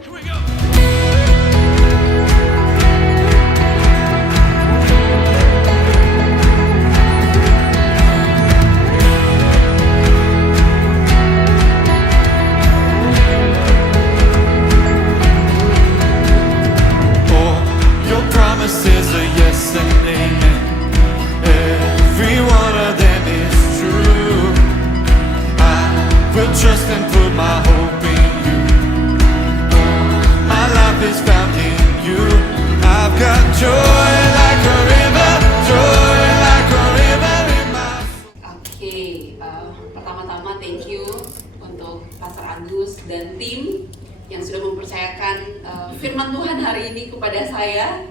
Here we go. All your promises are yes and amen. Every one of them is true. I will trust and put my hope in you. My life is found in you. I've got joy like a river, joy like a river in my soul. Oke, pertama-tama thank you untuk Pastor Agus dan tim yang sudah mempercayakan firman Tuhan hari ini kepada saya.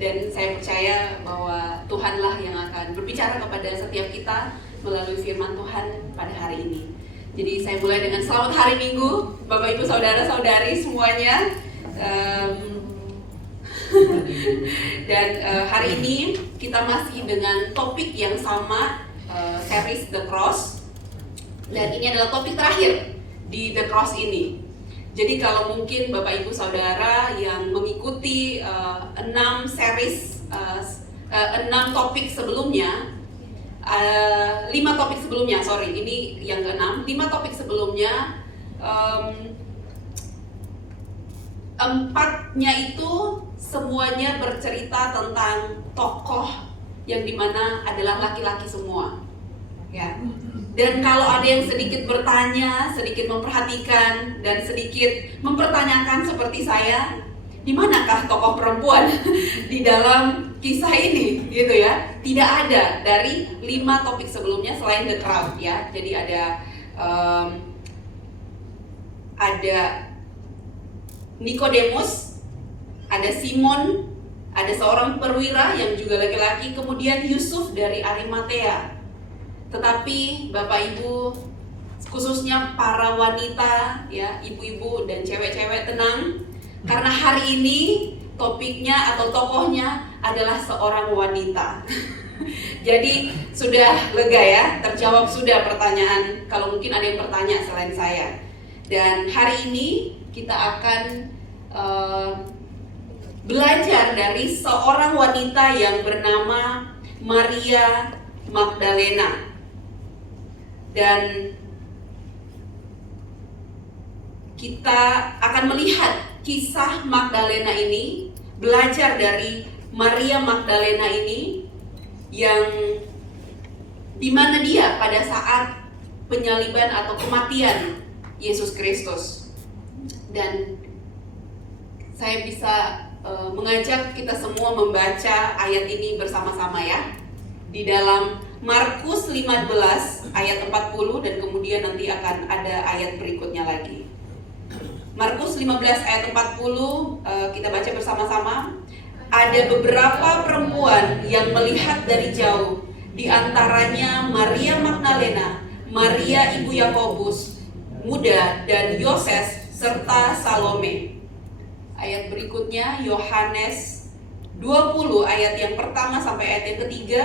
Dan saya percaya bahwa Tuhanlah yang akan berbicara kepada setiap kita melalui firman Tuhan pada hari ini. Jadi saya mulai dengan selamat hari Minggu, Bapak Ibu Saudara-saudari semuanya. Dan hari ini kita masih dengan topik yang sama, series The Cross. Dan ini adalah topik terakhir di The Cross ini. Jadi kalau mungkin Bapak Ibu Saudara yang mengikuti 6 topik sebelumnya, 5 topik sebelumnya, ini yang ke-6, 5 topik sebelumnya, 4-nya itu semuanya bercerita tentang tokoh yang dimana adalah laki-laki semua, ya. Dan kalau ada yang sedikit bertanya, sedikit memperhatikan, dan sedikit mempertanyakan seperti saya, di manakah tokoh perempuan di dalam kisah ini, gitu ya? Tidak ada dari 5 topik sebelumnya selain The Crowd, ya. Jadi ada Nikodemus, ada Simon, ada seorang perwira yang juga laki-laki, kemudian Yusuf dari Arimatea. Tetapi Bapak Ibu, khususnya para wanita, ya, ibu-ibu dan cewek-cewek, tenang, karena hari ini topiknya atau tokohnya adalah seorang wanita. Jadi sudah lega ya, terjawab sudah pertanyaan, kalau mungkin ada yang bertanya selain saya. Dan hari ini kita akan belajar dari seorang wanita yang bernama Maria Magdalena. Dan kita akan melihat kisah Magdalena ini, belajar dari Maria Magdalena ini, yang dimana dia pada saat penyaliban atau kematian Yesus Kristus. Dan saya bisa mengajak kita semua membaca ayat ini bersama-sama, ya, di dalam Markus 15 ayat 40, dan kemudian nanti akan ada ayat berikutnya lagi. Markus 15 ayat 40, kita baca bersama-sama. Ada beberapa perempuan yang melihat dari jauh, di antaranya Maria Magdalena, Maria ibu Yakobus muda, dan Yoses serta Salome. Ayat berikutnya Yohanes 20 ayat yang pertama sampai ayat yang ketiga,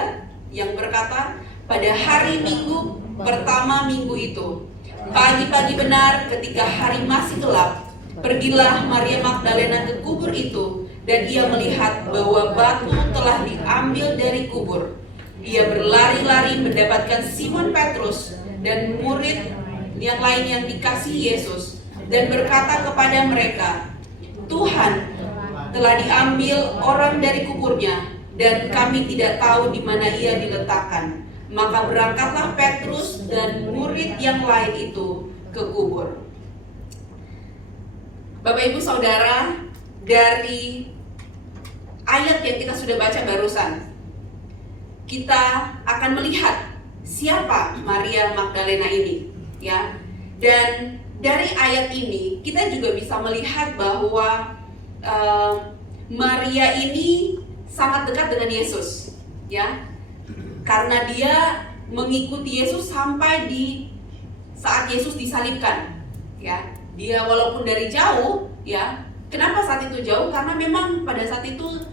yang berkata, pada hari Minggu pertama minggu itu, pagi-pagi benar ketika hari masih gelap, pergilah Maria Magdalena ke kubur itu, dan ia melihat bahwa batu telah diambil dari kubur. Ia berlari-lari mendapatkan Simon Petrus dan murid yang lain yang dikasihi Yesus, dan berkata kepada mereka, Tuhan, telah diambil orang dari kuburnya, dan kami tidak tahu di mana ia diletakkan. Maka berangkatlah Petrus dan murid yang lain itu ke kubur. Bapak Ibu Saudara, dari ayat yang kita sudah baca barusan, kita akan melihat siapa Maria Magdalena ini, ya. Dan dari ayat ini kita juga bisa melihat bahwa Maria ini sangat dekat dengan Yesus, ya, karena dia mengikuti Yesus sampai di saat Yesus disalibkan, ya. Dia walaupun dari jauh, ya. Kenapa saat itu jauh? Karena memang pada saat itu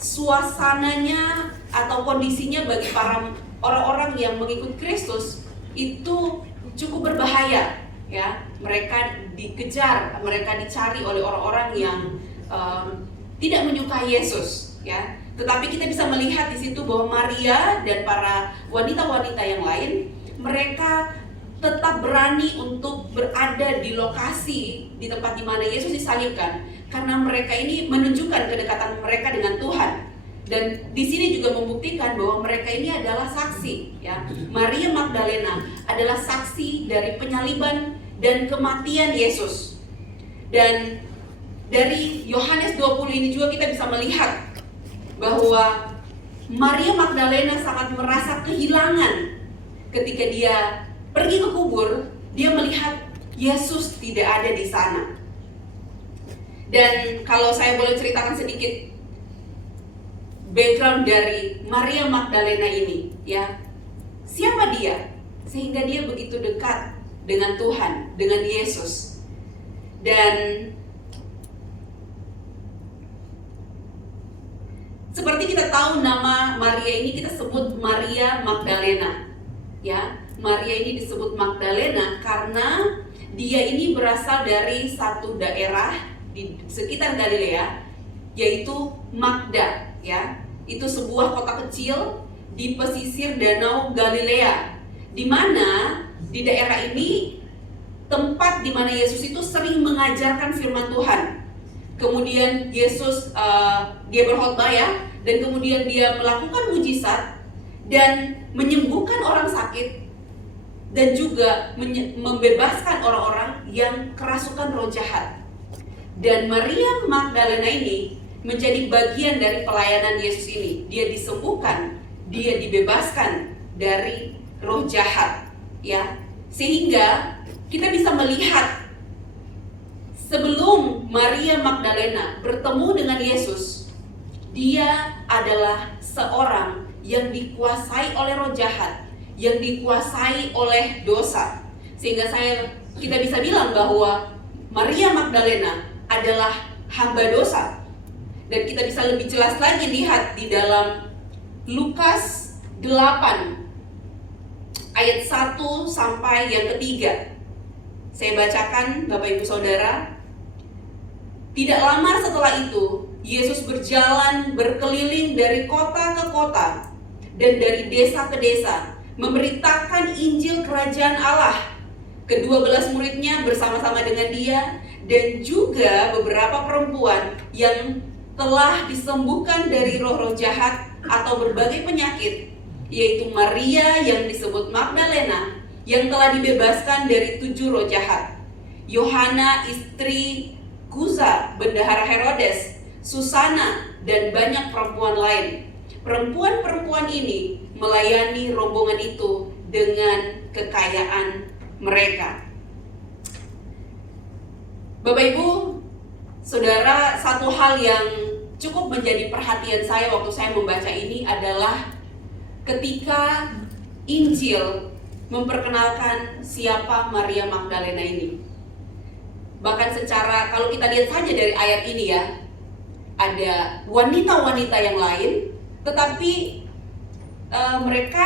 suasananya atau kondisinya bagi para orang-orang yang mengikut Kristus itu cukup berbahaya, ya, mereka dikejar, mereka dicari oleh orang-orang yang tidak menyukai Yesus, ya. Tetapi kita bisa melihat di situ bahwa Maria dan para wanita-wanita yang lain, mereka tetap berani untuk berada di lokasi di tempat di mana Yesus disalibkan, karena mereka ini menunjukkan kedekatan mereka dengan Tuhan. Dan di sini juga membuktikan bahwa mereka ini adalah saksi, ya. Maria Magdalena adalah saksi dari penyaliban dan kematian Yesus. Dan dari Yohanes 20 ini juga kita bisa melihat bahwa Maria Magdalena sangat merasa kehilangan ketika dia pergi ke kubur. Dia melihat Yesus tidak ada di sana. Dan kalau saya boleh ceritakan sedikit background dari Maria Magdalena ini, ya, siapa dia sehingga dia begitu dekat dengan Tuhan, dengan Yesus. Dan seperti kita tahu nama Maria ini kita sebut Maria Magdalena, ya. Maria ini disebut Magdalena karena dia ini berasal dari satu daerah di sekitar Galilea, yaitu Magda, ya. Itu sebuah kota kecil di pesisir Danau Galilea, di mana di daerah ini tempat di mana Yesus itu sering mengajarkan firman Tuhan. Kemudian Yesus dia berkhotbah, ya, dan kemudian dia melakukan mujizat dan menyembuhkan orang sakit dan juga membebaskan orang-orang yang kerasukan roh jahat. Dan Maria Magdalena ini menjadi bagian dari pelayanan Yesus ini. Dia disembuhkan, dia dibebaskan dari roh jahat, ya. Sehingga kita bisa melihat sebelum Maria Magdalena bertemu dengan Yesus, dia adalah seorang yang dikuasai oleh roh jahat, yang dikuasai oleh dosa. Sehingga kita bisa bilang bahwa Maria Magdalena adalah hamba dosa. Dan kita bisa lebih jelas lagi lihat di dalam Lukas 8 ayat 1 sampai yang ketiga. Saya bacakan Bapak Ibu Saudara. Tidak lama setelah itu, Yesus berjalan berkeliling dari kota ke kota dan dari desa ke desa, memberitakan Injil Kerajaan Allah. Ke-12 muridnya bersama-sama dengan dia, dan juga beberapa perempuan yang telah disembuhkan dari roh-roh jahat atau berbagai penyakit, yaitu Maria yang disebut Magdalena, yang telah dibebaskan dari 7 roh jahat, Yohana istri Kuza, bendahara Herodes, Susana, dan banyak perempuan lain. Perempuan-perempuan ini melayani rombongan itu dengan kekayaan mereka. Bapak Ibu Saudara, satu hal yang cukup menjadi perhatian saya waktu saya membaca ini adalah ketika Injil memperkenalkan siapa Maria Magdalena ini. Bahkan secara, kalau kita lihat saja dari ayat ini, ya, ada wanita-wanita yang lain, tetapi mereka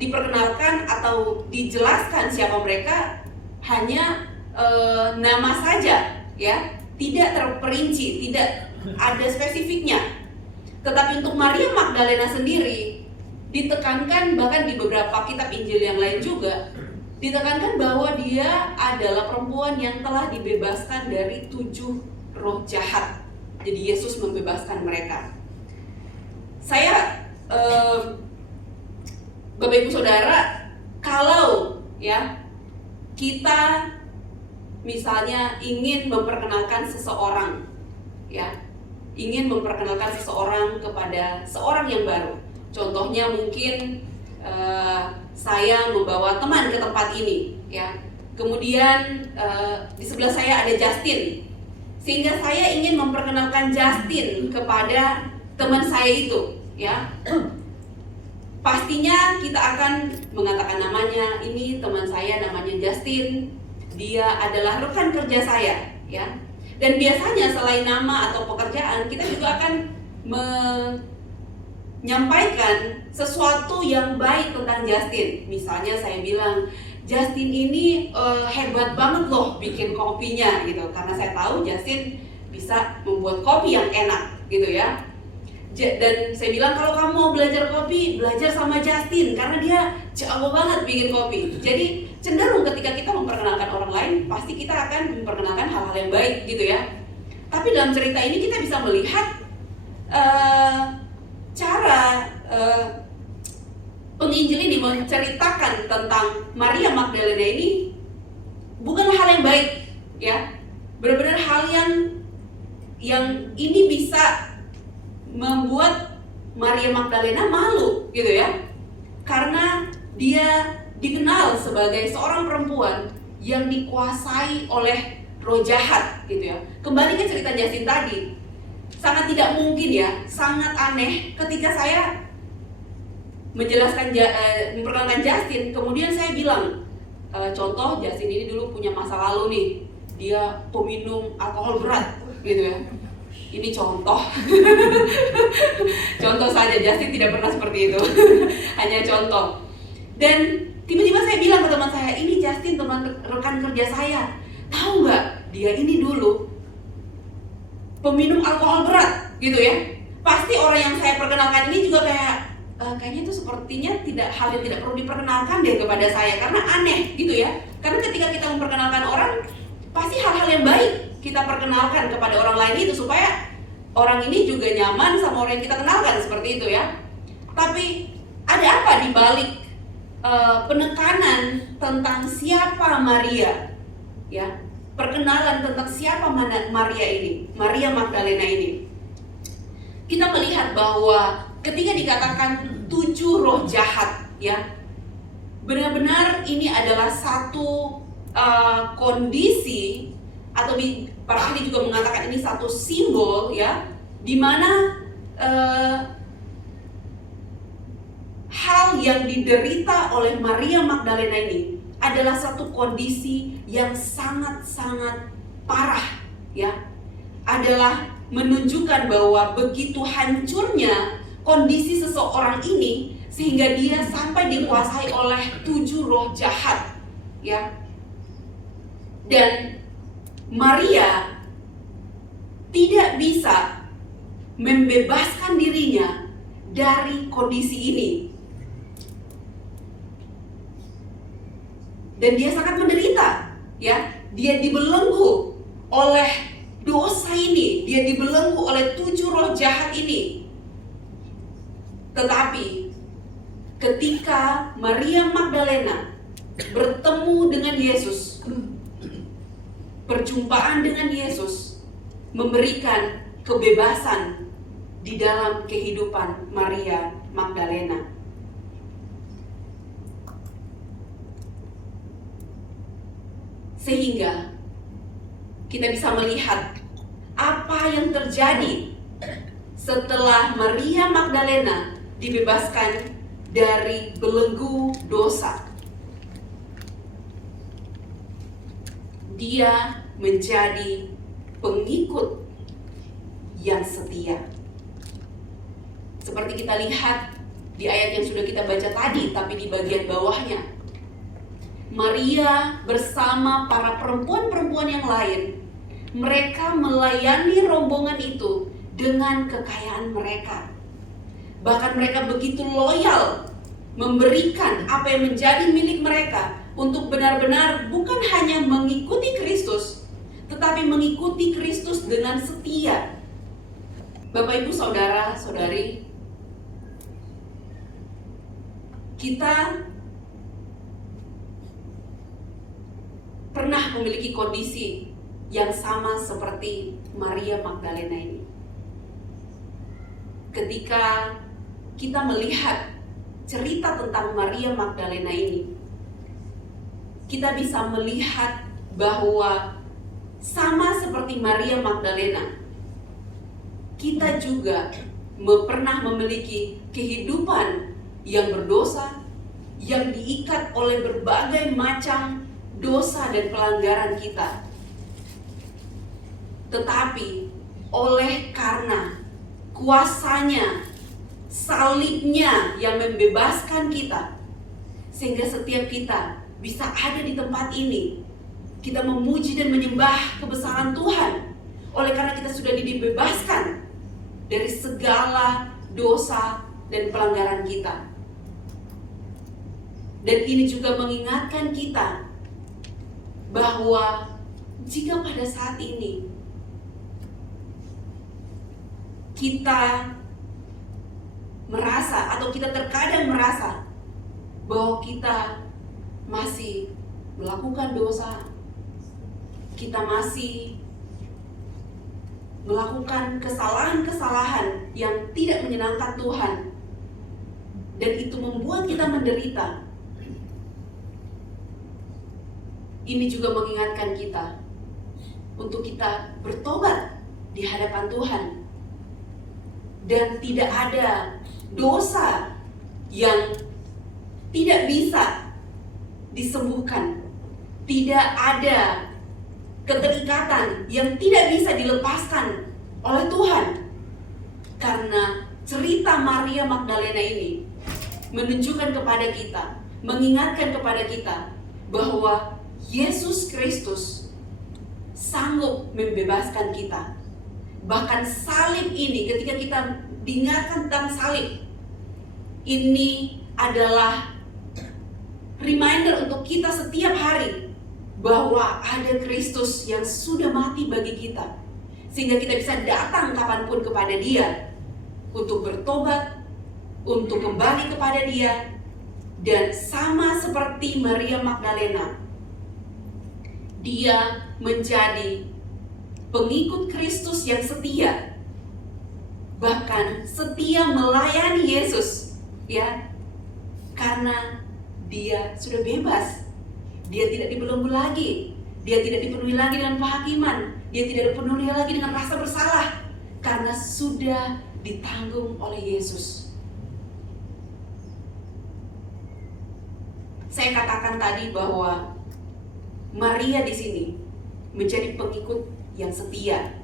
diperkenalkan atau dijelaskan siapa mereka hanya nama saja, ya. Tidak terperinci, tidak ada spesifiknya. Tetapi untuk Maria Magdalena sendiri ditekankan, bahkan di beberapa kitab Injil yang lain juga ditekankan bahwa dia adalah perempuan yang telah dibebaskan dari 7 roh jahat. Jadi Yesus membebaskan mereka. Saya Bapak Ibu Saudara, kalau, ya, kita misalnya ingin memperkenalkan seseorang, ya, ingin memperkenalkan seseorang kepada seorang yang baru. Contohnya mungkin saya membawa teman ke tempat ini, ya. Kemudian di sebelah saya ada Justin, sehingga saya ingin memperkenalkan Justin kepada teman saya itu, ya. Pastinya kita akan mengatakan namanya, ini teman saya namanya Justin, dia adalah rekan kerja saya, ya. Dan biasanya selain nama atau pekerjaan, kita juga akan menyampaikan sesuatu yang baik tentang Justin. Misalnya saya bilang, Justin ini hebat banget loh bikin kopinya gitu, karena saya tahu Justin bisa membuat kopi yang enak gitu ya. Dan saya bilang kalau kamu mau belajar kopi, belajar sama Justin karena dia jago banget bikin kopi. Jadi cenderung ketika kita memperkenalkan orang lain, pasti kita akan memperkenalkan hal-hal yang baik gitu ya. Tapi dalam cerita ini kita bisa melihat cara penginjil ini menceritakan tentang Maria Magdalena ini bukanlah hal yang baik ya, benar-benar hal yang ini bisa membuat Maria Magdalena malu gitu ya, karena dia dikenal sebagai seorang perempuan yang dikuasai oleh roh jahat gitu ya. Kembali ke cerita Justin tadi, sangat tidak mungkin ya, sangat aneh ketika saya menjelaskan memperkenalkan Justin, kemudian saya bilang contoh Justin ini dulu punya masa lalu nih, dia peminum alkohol berat gitu ya. Ini contoh contoh saja, Justin tidak pernah seperti itu hanya contoh. Dan tiba-tiba saya bilang ke teman saya, ini Justin teman rekan kerja saya, tahu nggak dia ini dulu peminum alkohol berat gitu ya. Pasti orang yang saya perkenalkan ini juga kayaknya itu sepertinya hal yang tidak perlu diperkenalkan deh kepada saya, karena aneh gitu ya. Karena ketika kita memperkenalkan orang, pasti hal-hal yang baik kita perkenalkan kepada orang lain itu supaya orang ini juga nyaman sama orang yang kita kenalkan, seperti itu ya. Tapi ada apa di balik penekanan tentang siapa Maria ya? Perkenalan tentang siapa Maria ini, Maria Magdalena ini. Kita melihat bahwa ketika dikatakan 7 roh jahat ya, benar-benar ini adalah satu kondisi, atau para ahli juga mengatakan ini satu simbol ya, di mana hal yang diderita oleh Maria Magdalena ini adalah satu kondisi yang sangat-sangat parah ya, adalah menunjukkan bahwa begitu hancurnya kondisi seseorang ini sehingga dia sampai dikuasai oleh 7 roh jahat ya. Dan Maria tidak bisa membebaskan dirinya dari kondisi ini. Dan dia sangat menderita, ya. Dia dibelenggu oleh dosa ini, dia dibelenggu oleh 7 roh jahat ini. Tetapi ketika Maria Magdalena bertemu dengan Yesus, perjumpaan dengan Yesus memberikan kebebasan di dalam kehidupan Maria Magdalena. Sehingga kita bisa melihat apa yang terjadi setelah Maria Magdalena dibebaskan dari belenggu dosa. Dia menjadi pengikut yang setia. Seperti kita lihat di ayat yang sudah kita baca tadi, tapi di bagian bawahnya, Maria bersama para perempuan-perempuan yang lain, mereka melayani rombongan itu dengan kekayaan mereka. Bahkan mereka begitu loyal memberikan apa yang menjadi milik mereka untuk benar-benar bukan hanya mengikuti Kristus, tetapi mengikuti Kristus dengan setia. Bapak, Ibu, Saudara, Saudari, kita pernah memiliki kondisi yang sama seperti Maria Magdalena ini. Ketika kita melihat cerita tentang Maria Magdalena ini, kita bisa melihat bahwa sama seperti Maria Magdalena, kita juga pernah memiliki kehidupan yang berdosa, yang diikat oleh berbagai macam dosa dan pelanggaran kita. Tetapi oleh karena kuasanya, salibnya yang membebaskan kita, sehingga setiap kita bisa ada di tempat ini. Kita memuji dan menyembah kebesaran Tuhan. Oleh karena kita sudah dibebaskan dari segala dosa dan pelanggaran kita. Dan ini juga mengingatkan kita bahwa jika pada saat ini kita merasa atau kita terkadang merasa bahwa kita masih melakukan dosa, kita masih melakukan kesalahan-kesalahan yang tidak menyenangkan Tuhan, dan itu membuat kita menderita. Ini juga mengingatkan kita untuk kita bertobat di hadapan Tuhan, dan tidak ada dosa yang tidak bisa disembuhkan, tidak ada keterikatan yang tidak bisa dilepaskan oleh Tuhan. Karena cerita Maria Magdalena ini menunjukkan kepada kita, mengingatkan kepada kita bahwa Yesus Kristus sanggup membebaskan kita. Bahkan salib ini, ketika kita diingatkan tentang salib, ini adalah reminder untuk kita setiap hari bahwa ada Kristus yang sudah mati bagi kita, sehingga kita bisa datang kapanpun kepada Dia untuk bertobat, untuk kembali kepada Dia. Dan sama seperti Maria Magdalena, dia menjadi pengikut Kristus yang setia, bahkan setia melayani Yesus, ya, karena dia sudah bebas. Dia tidak dibelenggu lagi, dia tidak dipenuhi lagi dengan kehakiman, dia tidak dipenuhi lagi dengan rasa bersalah, karena sudah ditanggung oleh Yesus. Saya katakan tadi bahwa Maria di sini menjadi pengikut yang setia,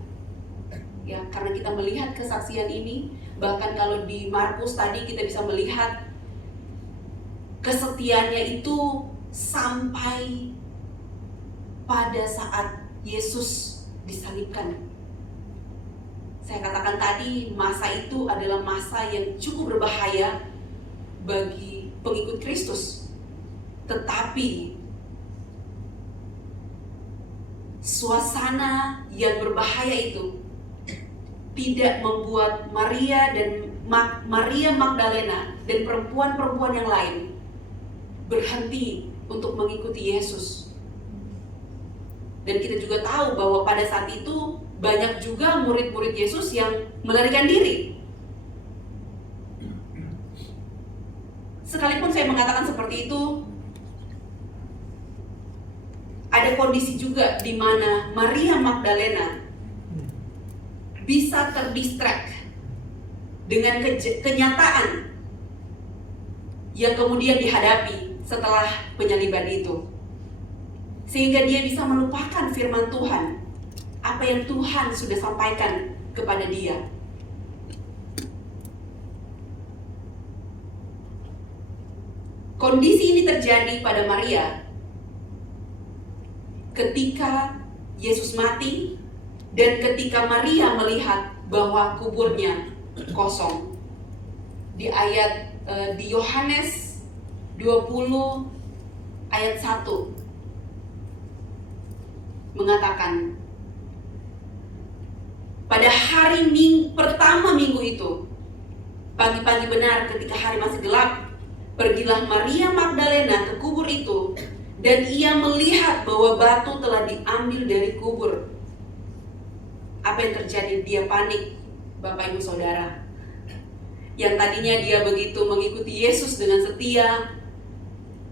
ya, karena kita melihat kesaksian ini. Bahkan kalau di Markus tadi kita bisa melihat kesetiaannya itu sampai pada saat Yesus disalibkan. Saya katakan tadi, masa itu adalah masa yang cukup berbahaya bagi pengikut Kristus. Tetapi suasana yang berbahaya itu tidak membuat Maria Magdalena dan perempuan-perempuan yang lain berhenti untuk mengikuti Yesus. Dan kita juga tahu bahwa pada saat itu banyak juga murid-murid Yesus yang melarikan diri. Sekalipun saya mengatakan seperti itu, ada kondisi juga di mana Maria Magdalena bisa terdistract dengan kenyataan yang kemudian dihadapi setelah penyaliban itu, sehingga dia bisa melupakan firman Tuhan, apa yang Tuhan sudah sampaikan kepada dia. Kondisi ini terjadi pada Maria ketika Yesus mati dan ketika Maria melihat bahwa kuburnya kosong. Di Yohanes 20 ayat 1 mengatakan, pada hari pertama minggu itu, pagi-pagi benar ketika hari masih gelap, pergilah Maria Magdalena ke kubur itu, dan ia melihat bahwa batu telah diambil dari kubur. Apa yang terjadi? Dia panik, Bapak Ibu Saudara. Yang tadinya dia begitu mengikuti Yesus dengan setia,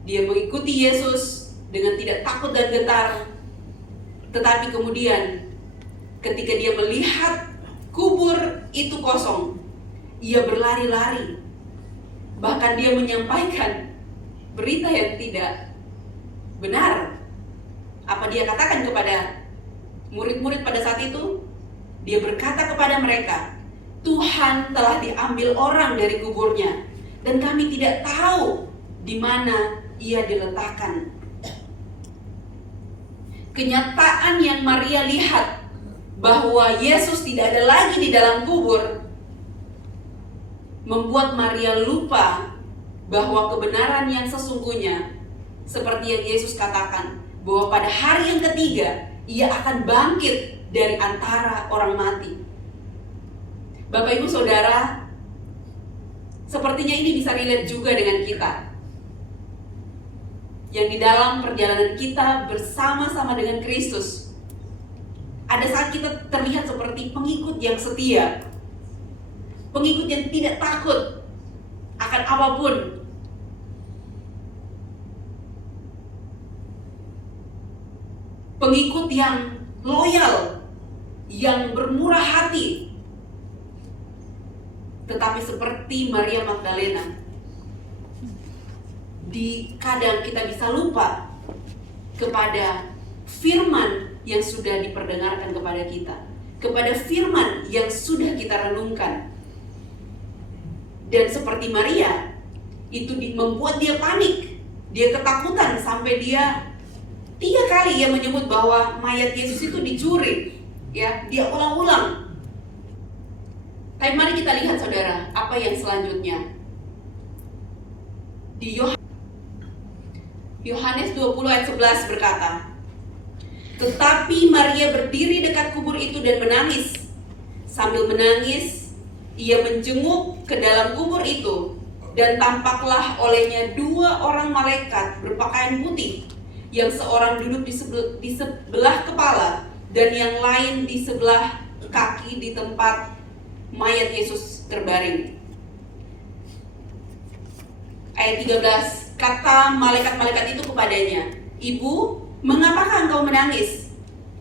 dia mengikuti Yesus dengan tidak takut dan getar. Tetapi kemudian ketika dia melihat kubur itu kosong, ia berlari-lari. Bahkan dia menyampaikan berita yang tidak benar. Apa dia katakan kepada murid-murid pada saat itu? Dia berkata kepada mereka, Tuhan telah diambil orang dari kuburnya, dan kami tidak tahu di mana ia diletakkan. kenyataan yang Maria lihat bahwa Yesus tidak ada lagi di dalam kubur membuat Maria lupa bahwa kebenaran yang sesungguhnya, seperti yang Yesus katakan, bahwa pada hari yang ketiga ia akan bangkit dari antara orang mati. Bapak Ibu Saudara, sepertinya ini bisa relate juga dengan kita, yang di dalam perjalanan kita bersama-sama dengan Kristus, ada saat kita terlihat seperti pengikut yang setia, pengikut yang tidak takut akan apapun. Pengikut yang loyal, yang bermurah hati. Tetapi seperti Maria Magdalena, kadang kita bisa lupa kepada firman yang sudah diperdengarkan kepada kita, kepada firman yang sudah kita renungkan. Dan seperti Maria, itu membuat dia panik, dia ketakutan sampai dia 3 kali ia menyebut bahwa mayat Yesus itu dicuri. Ya, dia ulang-ulang. Tapi mari kita lihat saudara, apa yang selanjutnya. Di Yohanes 20 ayat 11 berkata, tetapi Maria berdiri dekat kubur itu dan menangis. Sambil menangis, ia menjenguk ke dalam kubur itu, dan tampaklah olehnya 2 orang malaikat berpakaian putih, yang seorang duduk di sebelah kepala dan yang lain di sebelah kaki di tempat mayat Yesus terbaring. Ayat 13, kata malaikat-malaikat itu kepadanya, Ibu, mengapakah engkau menangis?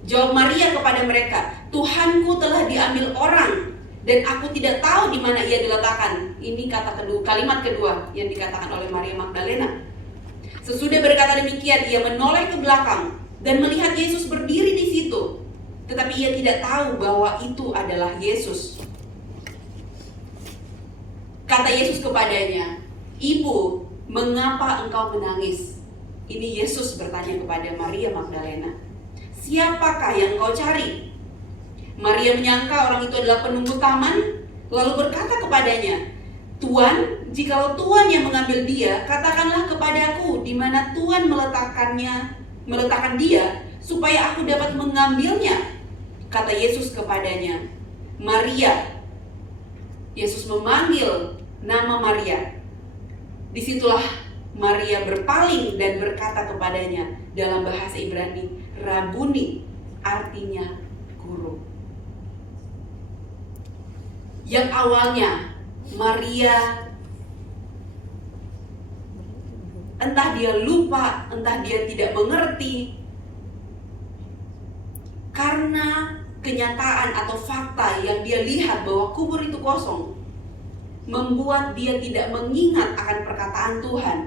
Jawab Maria kepada mereka, Tuhanku telah diambil orang dan aku tidak tahu di mana ia diletakkan. Ini kalimat kedua yang dikatakan oleh Maria Magdalena. Sesudah berkata demikian, ia menoleh ke belakang dan melihat Yesus berdiri di situ. Tetapi ia tidak tahu bahwa itu adalah Yesus. Kata Yesus kepadanya, Ibu, mengapa engkau menangis? Ini Yesus bertanya kepada Maria Magdalena. Siapakah yang kau cari? Maria menyangka orang itu adalah penunggu taman, lalu berkata kepadanya, Tuan, jikalau Tuan yang mengambil dia, katakanlah kepadaku di mana Tuan meletakkan dia, supaya aku dapat mengambilnya. Kata Yesus kepadanya, Maria. Yesus memanggil nama Maria. Disitulah Maria berpaling dan berkata kepadanya dalam bahasa Ibrani, Rabuni, artinya guru. Yang awalnya Maria, entah dia lupa, entah dia tidak mengerti, karena kenyataan atau fakta yang dia lihat bahwa kubur itu kosong, membuat dia tidak mengingat akan perkataan Tuhan,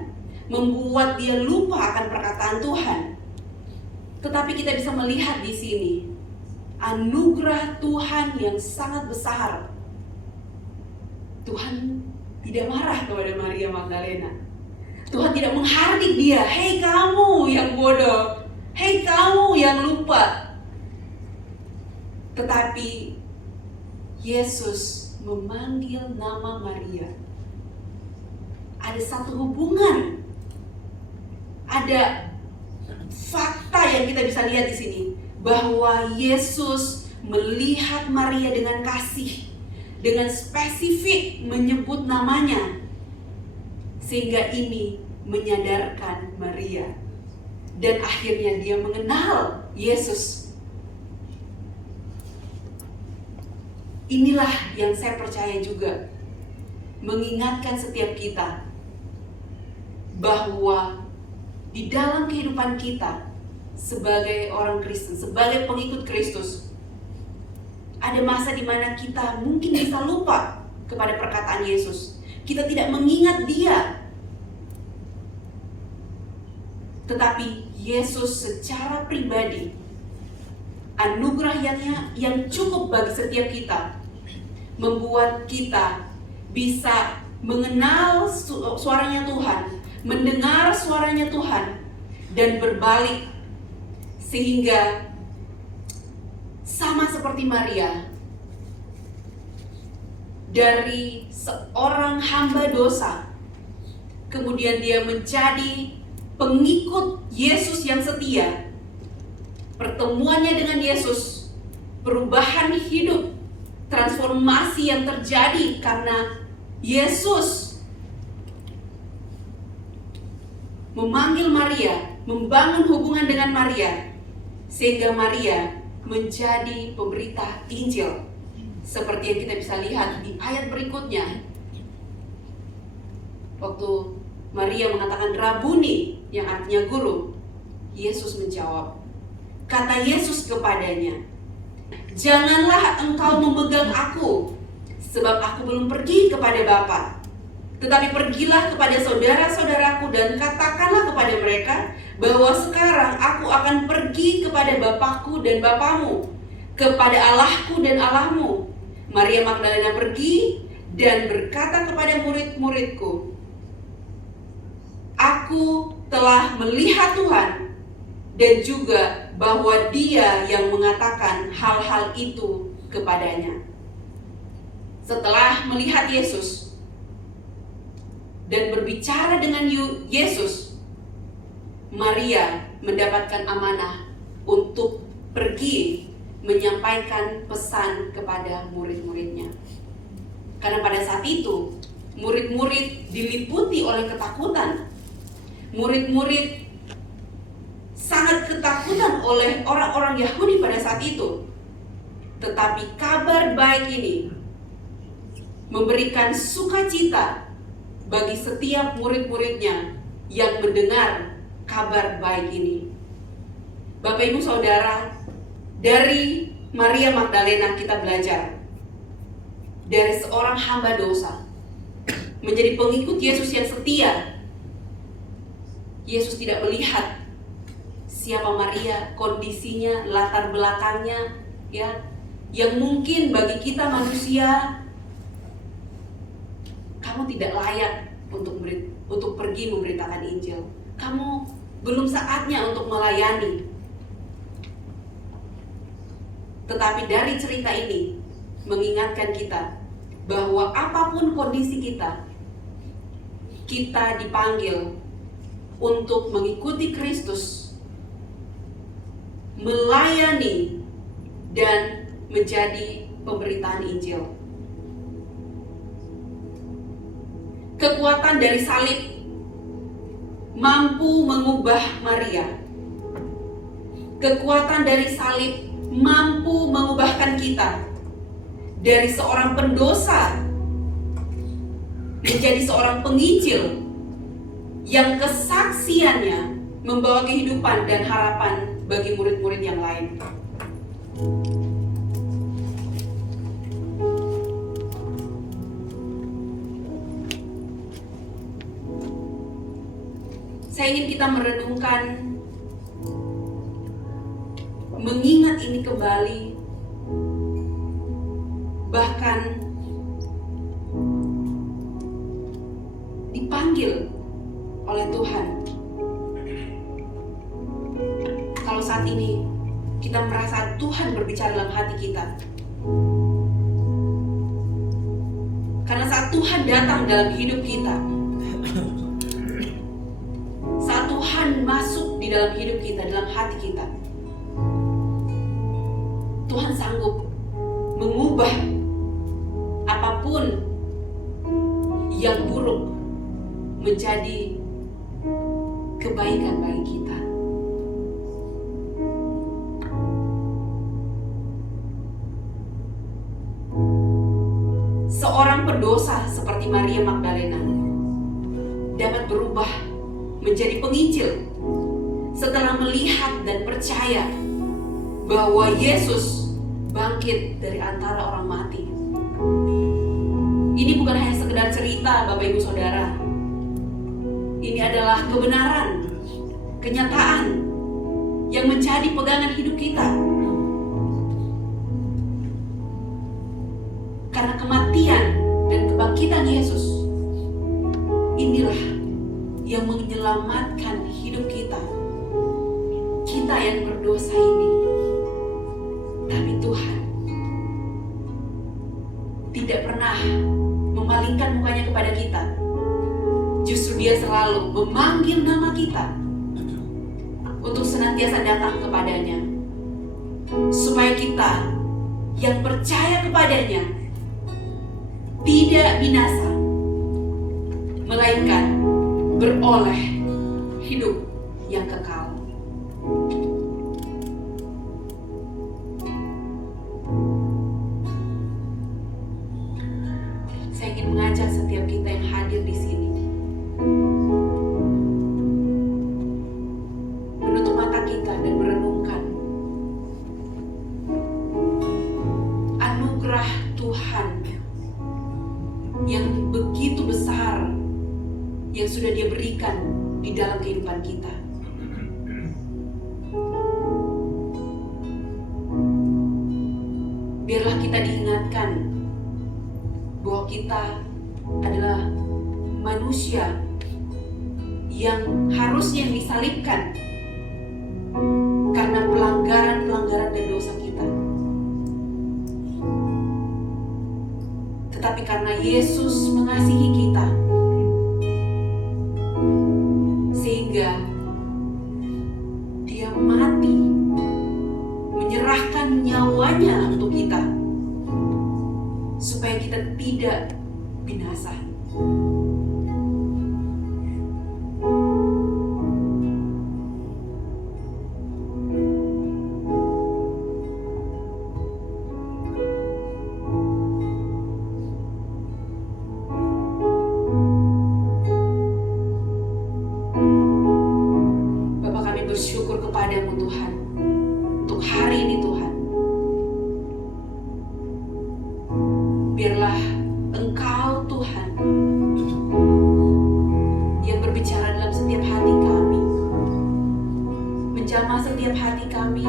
membuat dia lupa akan perkataan Tuhan. Tetapi kita bisa melihat di sini anugerah Tuhan yang sangat besar. Tuhan tidak marah kepada Maria Magdalena. Tuhan tidak menghardik dia, hei kamu yang bodoh, hei kamu yang lupa. Tetapi Yesus memanggil nama Maria. Ada satu hubungan, ada fakta yang kita bisa lihat di sini, bahwa Yesus melihat Maria dengan kasih, dengan spesifik menyebut namanya, sehingga ini menyadarkan Maria, dan akhirnya dia mengenal Yesus. Inilah yang saya percaya juga mengingatkan setiap kita bahwa di dalam kehidupan kita sebagai orang Kristen, sebagai pengikut Kristus, ada masa di mana kita mungkin bisa lupa kepada perkataan Yesus. Kita tidak mengingat dia. Tetapi Yesus secara pribadi, anugerahnya yang cukup bagi setiap kita, membuat kita bisa mengenal suaranya Tuhan, mendengar suaranya Tuhan, dan berbalik Sehingga sama seperti Maria, dari seorang hamba dosa, kemudian dia menjadi pengikut Yesus yang setia. Pertemuannya dengan Yesus, perubahan hidup, transformasi yang terjadi karena Yesus memanggil Maria, membangun hubungan dengan Maria, sehingga Maria menjadi pemberita Injil. Seperti yang kita bisa lihat di ayat berikutnya. Waktu Maria mengatakan Rabuni, yang artinya guru, Yesus menjawab. Kata Yesus kepadanya, janganlah engkau memegang aku, sebab aku belum pergi kepada Bapa. Tetapi pergilah kepada saudara-saudaraku dan katakanlah kepada mereka bahwa sekarang aku akan pergi kepada Bapakku dan Bapamu, kepada Allahku dan Allahmu. Maria Magdalena pergi dan berkata kepada murid-muridku, aku telah melihat Tuhan, dan juga bahwa Dia yang mengatakan hal-hal itu kepadanya. Setelah melihat Yesus dan berbicara dengan Yesus, Maria mendapatkan amanah untuk pergi menyampaikan pesan kepada murid-muridnya. Karena pada saat itu, murid-murid diliputi oleh ketakutan. Murid-murid sangat ketakutan oleh orang-orang Yahudi pada saat itu. Tetapi kabar baik ini memberikan sukacita bagi setiap murid-muridnya yang mendengar kabar baik ini. Bapak Ibu Saudara, dari Maria Magdalena kita belajar, dari seorang hamba dosa menjadi pengikut Yesus yang setia. Yesus tidak melihat siapa Maria, kondisinya, latar belakangnya, ya, yang mungkin bagi kita manusia, kamu tidak layak untuk pergi memberitakan Injil. Kamu belum saatnya untuk melayani. Tetapi dari cerita ini mengingatkan kita bahwa apapun kondisi kita, kita dipanggil untuk mengikuti Kristus, melayani, dan menjadi pemberitaan Injil. Kekuatan dari salib mampu mengubah Maria. Kekuatan dari salib mampu mengubahkan kita dari seorang pendosa menjadi seorang penginjil yang kesaksiannya membawa kehidupan dan harapan bagi murid-murid yang lain. Saya ingin kita merenungkan, mengingat ini kembali, bahkan dipanggil oleh Tuhan. Kalau saat ini kita merasa Tuhan berbicara dalam hati kita, karena saat Tuhan datang dalam hidup kita, saat Tuhan masuk di dalam hidup kita, dalam hati kita, Tuhan sanggup mengubah apapun yang buruk menjadi kebaikan bagi kita. Seorang pendosa seperti Maria Magdalena dapat berubah menjadi penginjil setelah melihat dan percaya bahwa Yesus bangkit dari antara orang mati. Ini bukan hanya sekedar cerita, Bapak Ibu Saudara. Ini adalah kebenaran, kenyataan yang menjadi pegangan hidup kita. Karena kematian dan kebangkitan Yesus, inilah yang menyelamatkan hidup kita. Kita kita yang berdosa ini. Tapi Tuhan tidak pernah memalingkan mukanya kepada kita. Justru Dia selalu memanggil nama kita untuk senantiasa datang kepadanya, supaya kita yang percaya kepadanya tidak binasa, melainkan beroleh hidup yang kekal. Saya ingin mengajak setiap kita yang hadir di sini menutup mata kita dan merenungkan anugerah Tuhan yang begitu besar yang sudah Dia berikan di dalam kehidupan kita. Biarlah kita diingatkan bahwa kita adalah manusia yang harusnya disalibkan karena pelanggaran dan dosa kita. Tetapi karena Yesus mengasihi kita, sehingga Dia mati, menyerahkan nyawanya untuk kita, supaya kita tidak binasa. Bapa, kami bersyukur kepadamu Tuhan untuk hari ini Tuhan. Biarlah Engkau Tuhan yang berbicara dalam setiap hati kami, menjamah setiap hati kami,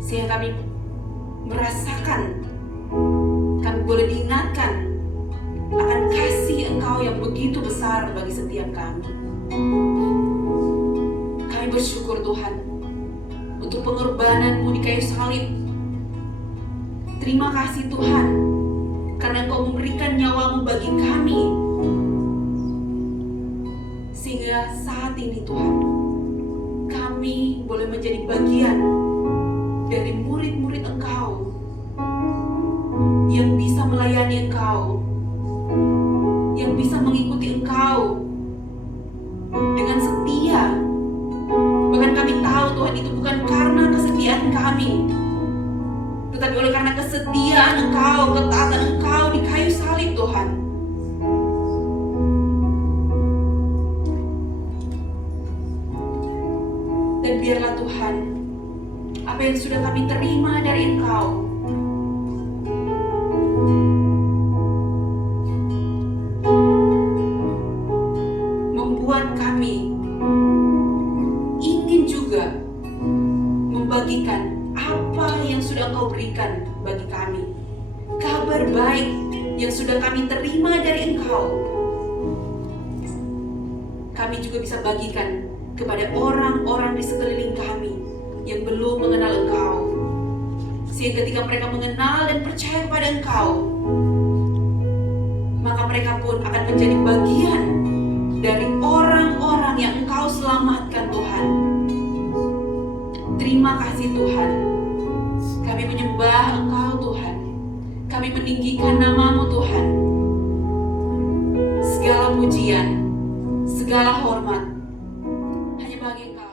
sehingga kami merasakan, kami boleh diingatkan akan kasih Engkau yang begitu besar bagi setiap kami. Kami bersyukur Tuhan untuk pengorbanan-Mu di kayu salib. Terima kasih Tuhan, karena Engkau memberikan nyawa-Mu bagi kami, sehingga saat ini Tuhan, kami boleh menjadi bagian dari murid-murid Engkau yang bisa melayani Engkau, yang bisa mengikuti Engkau dengan setia. Bahkan kami tahu Tuhan, itu bukan karena kesetiaan kami, tetapi oleh karena kesetiaan Engkau, ketaatan Engkau di kayu salib Tuhan. Dan biarlah Tuhan, apa yang sudah kami terima dari Engkau, membuat kami ingin juga membagikan apa yang sudah Engkau berikan bagi kami, kabar baik yang sudah kami terima dari Engkau. Kami juga bisa bagikan kepada orang-orang di sekeliling kami yang belum mengenal Engkau, sehingga ketika mereka mengenal dan percaya kepada Engkau, maka mereka pun akan menjadi bagian dari orang-orang yang Engkau selamatkan Tuhan. Terima kasih Tuhan. Kami menyembah Engkau Tuhan. Kami meninggikan nama-Mu Tuhan. Segala pujian, segala hormat hanya bagi Engkau.